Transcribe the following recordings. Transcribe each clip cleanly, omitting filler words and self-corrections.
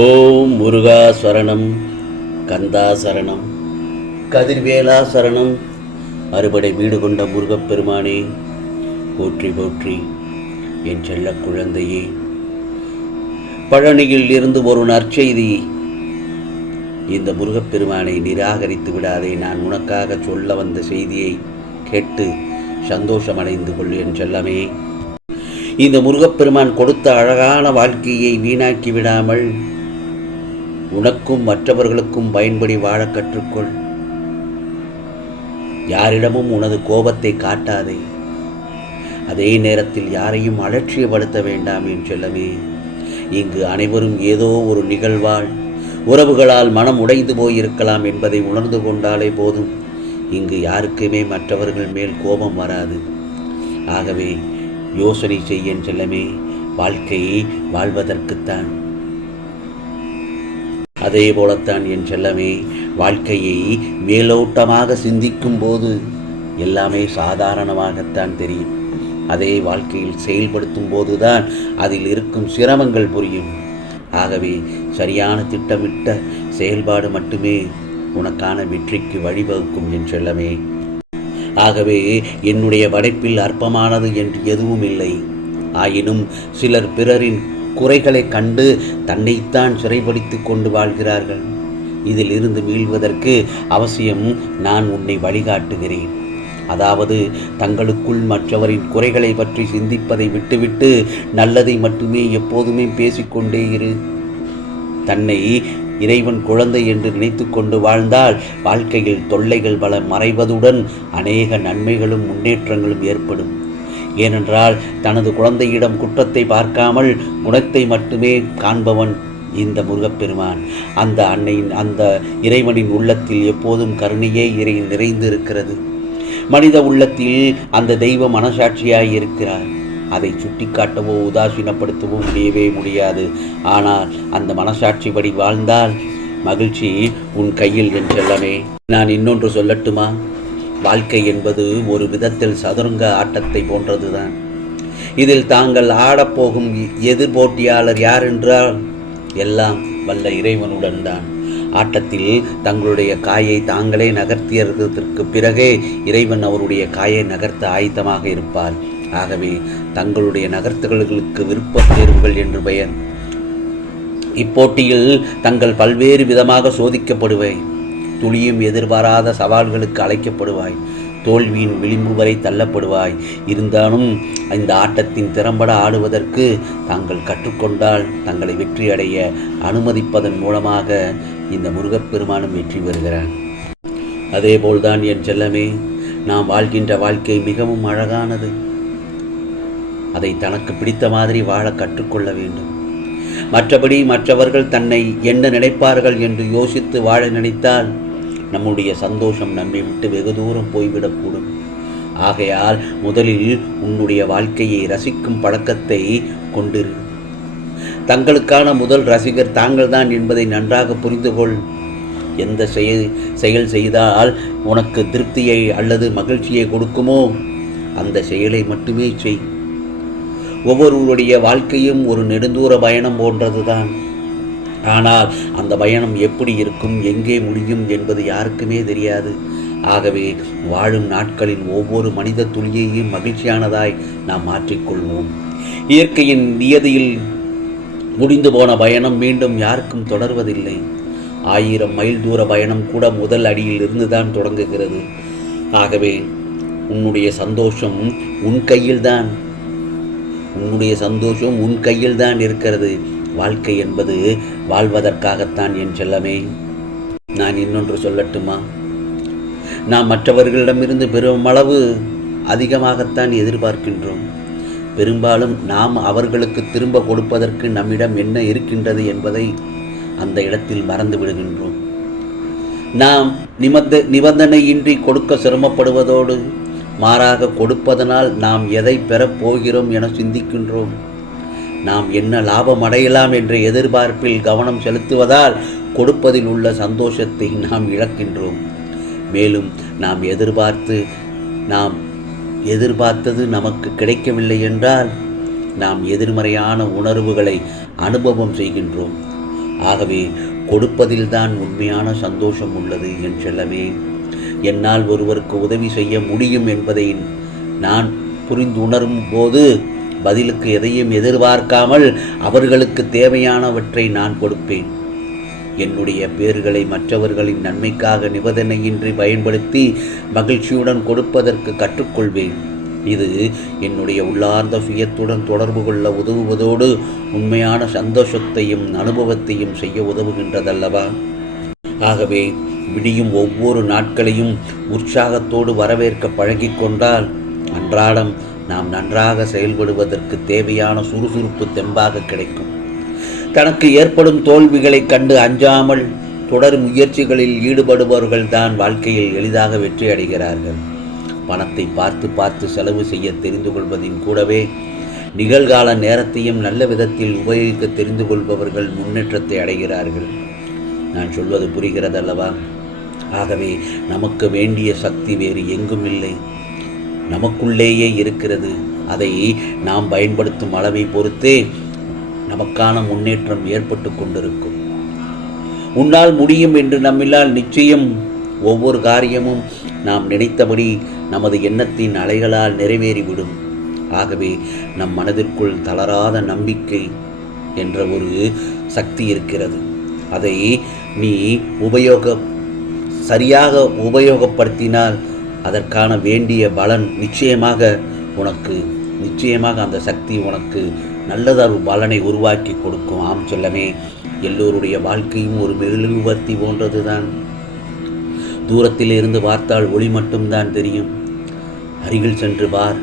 ஓம் முருகா சரணம், கந்தா சரணம், கதிர்வேலா சரணம். அறுபடை வீடு கொண்ட முருகப்பெருமானே போற்றி போற்றி. என் செல்ல குழந்தையே, பழனியில் இருந்து ஒரு நற்செய்தி. இந்த முருகப்பெருமானை நிராகரித்து விடாதே. நான் உனக்காக சொல்ல வந்த செய்தியை கேட்டு சந்தோஷமடைந்து கொள் என் செல்லமே. இந்த முருகப்பெருமான் கொடுத்த அழகான வாழ்க்கையை வீணாக்கி விடாமல் உனக்கும் மற்றவர்களுக்கும் பயன்படி வாழ கற்றுக்கொள். யாரிடமும் உனது கோபத்தை காட்டாதே. அதே நேரத்தில் யாரையும் அலட்சியப்படுத்த வேண்டாம் என் செல்லமே. இங்கு அனைவரும் ஏதோ ஒரு நிகழ்வால் உறவுகளால் மனம் உடைந்து போயிருக்கலாம் என்பதை உணர்ந்து கொண்டாலே போதும். இங்கு யாருக்குமே மற்றவர்கள் மேல் கோபம் வராது. ஆகவே யோசனை செய்ய என் செல்லமே. வாழ்க்கையை வாழ்வதற்குத்தான். அதே போலத்தான் என் செல்லமே, வாழ்க்கையை மேலோட்டமாக சிந்திக்கும் போது எல்லாமே சாதாரணமாகத்தான் தெரியும். அதே வாழ்க்கையில் செயல்படுத்தும் போதுதான் அதில் இருக்கும் சிரமங்கள் புரியும். ஆகவே சரியான திட்டமிட்ட செயல்பாடு மட்டுமே உனக்கான வெற்றிக்கு வழிவகுக்கும் என் செல்லமே. ஆகவே என்னுடைய படைப்பில் அற்பமானது என்று எதுவும் இல்லை. ஆயினும் சிலர் பிறரின் குறைகளை கண்டு தன்னைத்தான் சிறைப்படுத்தி கொண்டு வாழ்கிறார்கள். இதில் இருந்து மீள்வதற்கு அவசியம் நான் உன்னை வழிகாட்டுகிறேன். அதாவது தங்களுக்குள் மற்றவரின் குறைகளை பற்றி சிந்திப்பதை விட்டுவிட்டு நல்லதை மட்டுமே எப்போதுமே பேசிக்கொண்டே இரு. தன்னை இறைவன் குழந்தை என்று நினைத்து கொண்டு வாழ்ந்தால் வாழ்க்கையில் தொல்லைகள் பல மறைவதுடன் அநேக நன்மைகளும் முன்னேற்றங்களும் ஏற்படும். ஏனென்றால் தனது குழந்தையிடம் குற்றத்தை பார்க்காமல் குணத்தை மட்டுமே காண்பவன் இந்த முருகப்பெருமான். அந்த இறைவனின் உள்ளத்தில் எப்போதும் கருணையே நிறைந்து இருக்கிறது. மனித உள்ளத்தில் அந்த தெய்வ மனசாட்சியாய் இருக்கிறார். அதை சுட்டிக்காட்டவோ உதாசீனப்படுத்தவோ முடியவே முடியாது. ஆனால் அந்த மனசாட்சிப்படி வாழ்ந்தால் மகிழ்ச்சி உன் கையில் என் செல்லமே. நான் இன்னொன்று சொல்லட்டுமா? வாழ்க்கை என்பது ஒரு விதத்தில் சதுரங்க ஆட்டத்தை போன்றதுதான். இதில் தாங்கள் ஆடப்போகும் எதிர்போட்டியாளர் யார் என்றால் எல்லாம் வல்ல இறைவனுடன் தான். ஆட்டத்தில் தங்களுடைய காயை தாங்களே நகர்த்தியதற்கு பிறகே இறைவன் அவருடைய காயை நகர்த்த ஆயத்தமாக இருப்பார். ஆகவே தங்களுடைய நகர்த்துகளுக்கு விருப்ப தேர்வுகள் என்று பெயர். இப்போட்டியில் தங்கள் பல்வேறு விதமாக சோதிக்கப்படுவை. துளியும் எதிர்பாராத சவால்களுக்கு அழைக்கப்படுவாய். தோல்வியின் விளிம்பு வரை தள்ளப்படுவாய். இருந்தாலும் இந்த ஆட்டத்தின் திறம்பட ஆடுவதற்கு தாங்கள் கற்றுக்கொண்டால் தங்களை வெற்றி அடைய அனுமதிப்பதன் மூலமாக இந்த முருகப்பெருமானும் வெற்றி பெறுகிறான். அதேபோல்தான் என் செல்லமே, நாம் வாழ்கின்ற வாழ்க்கை மிகவும் அழகானது. அதை தனக்கு பிடித்த மாதிரி வாழ கற்றுக்கொள்ள வேண்டும். மற்றபடி மற்றவர்கள் தன்னை என்ன நினைப்பார்கள் என்று யோசித்து வாழ நினைத்தால் நம்முடைய சந்தோஷம் நம்மை விட்டு வெகு தூரம் போய்விடக்கூடும். ஆகையால் முதலில் உன்னுடைய வாழ்க்கையை ரசிக்கும் பழக்கத்தை கொண்டிரு. தங்களுக்கான முதல் ரசிகர் தாங்கள்தான் என்பதை நன்றாக புரிந்து கொள். எந்த செயல் செய்தால் உனக்கு திருப்தியை அல்லது மகிழ்ச்சியை கொடுக்குமோ அந்த செயலை மட்டுமே செய். ஒவ்வொருவருடைய வாழ்க்கையும் ஒரு நெடுந்தூர பயணம் போன்றதுதான். ஆனால் அந்த பயணம் எப்படி இருக்கும், எங்கே முடியும் என்பது யாருக்குமே தெரியாது. ஆகவே வாழும் நாட்களின் ஒவ்வொரு மனித துளியையும் மகிழ்ச்சியானதாய் நாம் மாற்றிக்கொள்வோம். இயற்கையின் நியதியில் முடிந்து போன பயணம் மீண்டும் யாருக்கும் தொடர்வதில்லை. 1000 மைல் தூர பயணம் கூட முதல் அடியில் இருந்துதான் தொடங்குகிறது. ஆகவே உன்னுடைய சந்தோஷம் உன் கையில்தான். உன்னுடைய சந்தோஷம் உன் கையில்தான் இருக்கிறது. வாழ்க்கை என்பது வாழ்வதற்காகத்தான் என் செல்லமே. நான் இன்னொன்று சொல்லட்டுமா? நாம் மற்றவர்களிடமிருந்து பெருமளவு அதிகமாகத்தான் எதிர்பார்க்கின்றோம். பெரும்பாலும் நாம் அவர்களுக்கு திரும்ப கொடுப்பதற்கு நம்மிடம் என்ன இருக்கின்றது என்பதை அந்த இடத்தில் மறந்து விடுகின்றோம். நாம் நிபந்தனையின்றி கொடுக்க சிரமப்படுவதோடு மாறாக கொடுப்பதனால் நாம் எதை பெறப் போகிறோம் என சிந்திக்கின்றோம். நாம் என்ன லாபம் அடையலாம் என்ற எதிர்பார்ப்பில் கவனம் செலுத்துவதால் கொடுப்பதில் உள்ள சந்தோஷத்தை நாம் இழக்கின்றோம். மேலும் நாம் எதிர்பார்த்தது நமக்கு கிடைக்கவில்லை என்றால் நாம் எதிர்மறையான உணர்வுகளை அனுபவம் செய்கின்றோம். ஆகவே கொடுப்பதில்தான் உண்மையான சந்தோஷம் உள்ளது என் செல்லமே. என்னால் ஒருவருக்கு உதவி செய்ய முடியும் என்பதை நான் புரிந்து உணரும் போது பதிலுக்கு எதையும் எதிர்பார்க்காமல் அவர்களுக்கு தேவையானவற்றை நான் கொடுப்பேன். என்னுடைய பேறுகளை மற்றவர்களின் நன்மைக்காக நிபந்தனையின்றி பயன்படுத்தி மகிழ்ச்சியுடன் கொடுப்பதற்கு கற்றுக்கொள்வேன். இது என்னுடைய உள்ளார்ந்த சுயத்துடன் தொடர்பு கொள்ள உதவுவதோடு உண்மையான சந்தோஷத்தையும் அனுபவத்தையும் செய்ய உதவுகின்றதல்லவா? ஆகவே விடியும் ஒவ்வொரு நாட்களையும் உற்சாகத்தோடு வரவேற்க பழகிக்கொண்டால் அன்றாடம் நாம் நன்றாக செயல்படுவதற்கு தேவையான சுறுசுறுப்பு தெம்பாக கிடைக்கும். தனக்கு ஏற்படும் தோல்விகளைக் கண்டு அஞ்சாமல் தொடரும் முயற்சிகளில் ஈடுபடுபவர்கள் தான் வாழ்க்கையில் எளிதாக வெற்றி அடைகிறார்கள். பணத்தை பார்த்து பார்த்து செலவு செய்ய தெரிந்து கொள்வதின் கூடவே நிகழ்கால நேரத்தையும் நல்ல விதத்தில் உபயோகிக்க தெரிந்து கொள்பவர்கள் முன்னேற்றத்தை அடைகிறார்கள். நான் சொல்வது புரிகிறதல்லவா? ஆகவே நமக்கு வேண்டிய சக்தி வேறு எங்கும் இல்லை, நமக்குள்ளேயே இருக்கிறது. அதை நாம் பயன்படுத்தும் அளவை பொறுத்தே நமக்கான முன்னேற்றம் ஏற்பட்டு கொண்டிருக்கும். உன்னால் முடியும் என்று நம்மிலால் நிச்சயம் ஒவ்வொரு காரியமும் நாம் நினைத்தபடி நமது எண்ணத்தின் அலைகளால் நிறைவேறிவிடும். ஆகவே நம் மனதிற்குள் தளராத நம்பிக்கை என்ற ஒரு சக்தி இருக்கிறது. அதை நீ சரியாக உபயோகப்படுத்தினால் அதற்கான வேண்டிய பலன் நிச்சயமாக அந்த சக்தி உனக்கு நல்லதொரு பலனை உருவாக்கி கொடுக்கும். ஆம் செல்லமே, எல்லோருடைய வாழ்க்கையும் ஒரு மெழுகுவர்த்தி போன்றதுதான். தூரத்தில் இருந்து பார்த்தால் ஒளி மட்டும்தான் தெரியும். அருகில் சென்று பார்,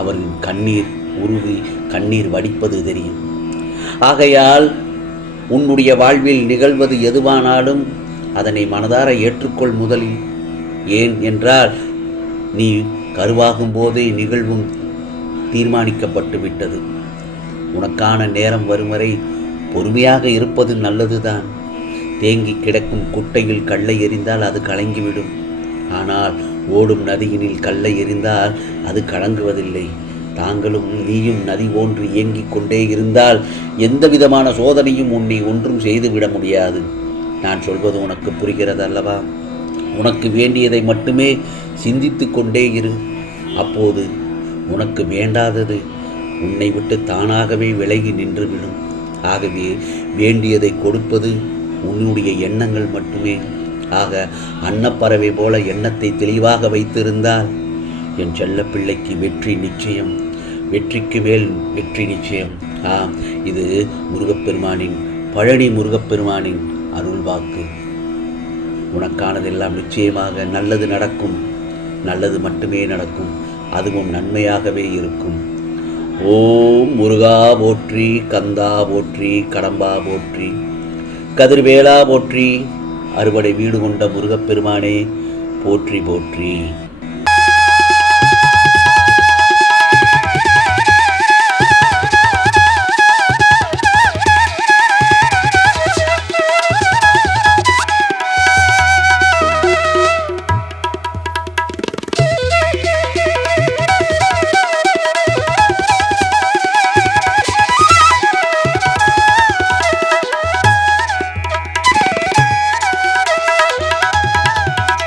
அவரின் கண்ணீர் உருகி கண்ணீர் வடிப்பது தெரியும். ஆகையால் உன்னுடைய வாழ்வில் நிகழ்வது எதுவானாலும் அதனை மனதார ஏற்றுக்கொள் முதலில். ஏன் என்றால் நீ கருவாகும் போதே நிகழ்வும் தீர்மானிக்கப்பட்டு விட்டது. உனக்கான நேரம் வரும் வரை பொறுமையாக இருப்பது நல்லதுதான். தேங்கி கிடக்கும் குட்டையில் கல்லை எறிந்தால் அது கலங்கிவிடும். ஆனால் ஓடும் நதியினில் கல்லை எறிந்தால் அது கலங்குவதில்லை. தாங்களும் நீயும் நதி போன்று இயங்கிக் கொண்டே இருந்தால் எந்த விதமான சோதனையும் உன்னை ஒன்றும் செய்துவிட முடியாது. நான் சொல்வது உனக்கு புரிகிறது அல்லவா? உனக்கு வேண்டியதை மட்டுமே சிந்தித்து கொண்டே இரு. அப்போது உனக்கு வேண்டாதது உன்னை விட்டு தானாகவே விலகி நின்றுவிடும். ஆகவே வேண்டியதை கொடுப்பது உன்னுடைய எண்ணங்கள் மட்டுமே. ஆக அன்னப்பறவை போல எண்ணத்தை தெளிவாக வைத்திருந்தால் என் செல்ல பிள்ளைக்கு வெற்றி நிச்சயம், வெற்றிக்கு மேல் வெற்றி நிச்சயம். இது முருகப்பெருமானின், பழனி முருகப்பெருமானின் அருள் வாக்கு. உனக்கானதெல்லாம் நிச்சயமாக நல்லது நடக்கும், நல்லது மட்டுமே நடக்கும், அதுவும் நன்மையாகவே இருக்கும். ஓம் முருகா போற்றி, கந்தா போற்றி, கடம்பா போற்றி, கதிர்வேலா போற்றி, அறுவடை வீடு கொண்ட முருகப்பெருமானே போற்றி போற்றி.